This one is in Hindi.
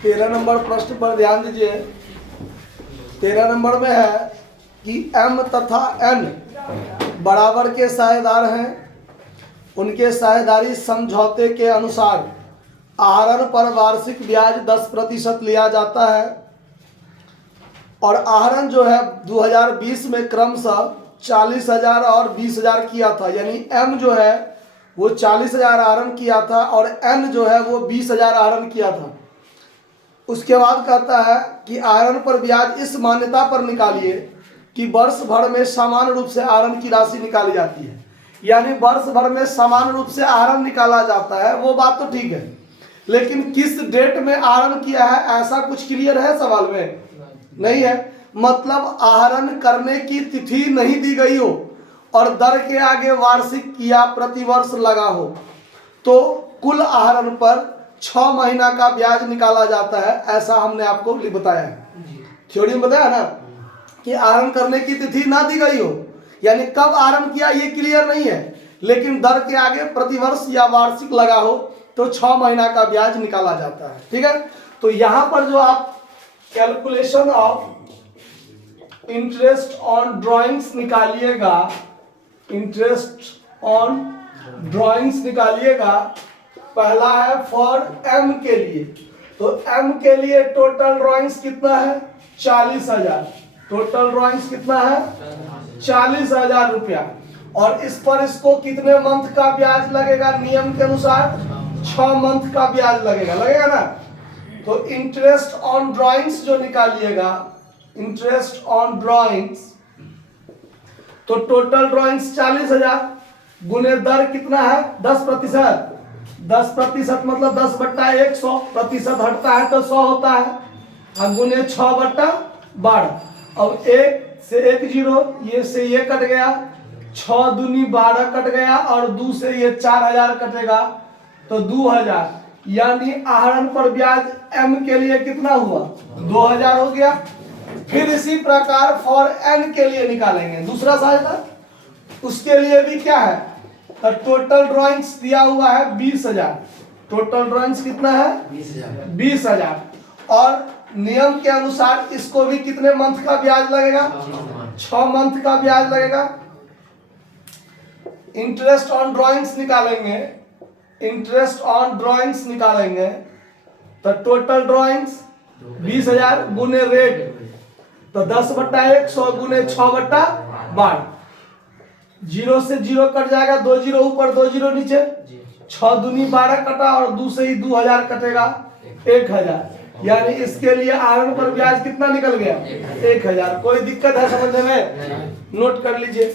13 नंबर प्रश्न पर ध्यान दीजिए। 13 नंबर में है कि m तथा n बराबर के साझेदार हैं। उनके साझेदारी समझौते के अनुसार आहरण पर वार्षिक ब्याज 10% लिया जाता है और आहरण जो है 2020 में क्रमशः 40,000 और 20,000 किया था। यानी m जो है वो 40,000 आहरण किया था और n जो है वो 20,000 आहरण किया था। उसके बाद कहता है कि आहरण पर ब्याज इस मान्यता पर निकालिए कि वर्ष भर में समान रूप से आहरण की राशि निकाली जाती है। यानी वर्ष भर में समान रूप से आहरण निकाला जाता है, वो बात तो ठीक है, लेकिन किस डेट में आहरण किया है ऐसा कुछ क्लियर है सवाल में? नहीं है। मतलब आहरण करने की तिथि नहीं दी गई हो और दर के आगे वार्षिक या प्रतिवर्ष लगा हो तो कुल आहरण पर 6 महीना का ब्याज निकाला जाता है, ऐसा हमने आपको बताया है। थ्योरी में बताया ना कि आहरण करने की तिथि ना दी गई हो, यानी कब आहरण किया ये क्लियर नहीं है, लेकिन दर के आगे प्रतिवर्ष या वार्षिक लगा हो तो 6 महीना का ब्याज निकाला जाता है। ठीक है, तो यहां पर जो आप calculation of interest on drawings निकालिएगा, इंटरेस्ट ऑन ड्राइंग्स निकालिएगा, पहला है फॉर m के लिए। तो m के लिए टोटल ड्राइंग्स कितना है? 40,000। टोटल ड्राइंग्स कितना है? 40,000 रुपया। और इस पर इसको कितने मंथ का ब्याज लगेगा? नियम के अनुसार 6 मंथ का ब्याज लगेगा ना। तो इंटरेस्ट ऑन ड्राइंग्स जो निकालिएगा, इंटरेस्ट ऑन ड्राइंग्स, तो टोटल ड्राइंग्स 40,000 गुने दर कितना है? 10%। 10% मतलब 10/100, प्रतिशत हटता है तो 100 होता है, और गुने 6/12। अब 1 से 1 0, ये से ये कट गया, 6 दूनी 12 कट गया और 2 से ये 4,000 कटेगा तो 2,000। यानी आहरण पर ब्याज m के लिए कितना हुआ? 2,000 हो गया। फिर इसी प्रकार फॉर n के लिए निकालेंगे दूसरा साझेदार, उसके लिए भी क्या है? तो टोटल ड्राइंग्स दिया हुआ है 20,000। टोटल ड्राइंग्स कितना है? 20,000। और नियम के अनुसार इसको भी कितने मंथ का ब्याज लगेगा? 6 मंथ का ब्याज लगेगा। इंटरेस्ट ऑन ड्राइंग्स निकालेंगे, इंटरेस्ट ऑन ड्राइंग्स निकालेंगे तो टोटल ड्राइंग्स 20,000 गुने रेट, तो 10/100 गुने 6/12। 0 से 0 कट जाएगा, 2 0 ऊपर 2 0 नीचे, 6 दूनी 12 कटा और 2 से ही 2,000 कटेगा, 1,000। यानी इसके लिए आहरण पर ब्याज कितना निकल गया? 1,000। कोई दिक्कत है समझने में? नोट कर लीजिए।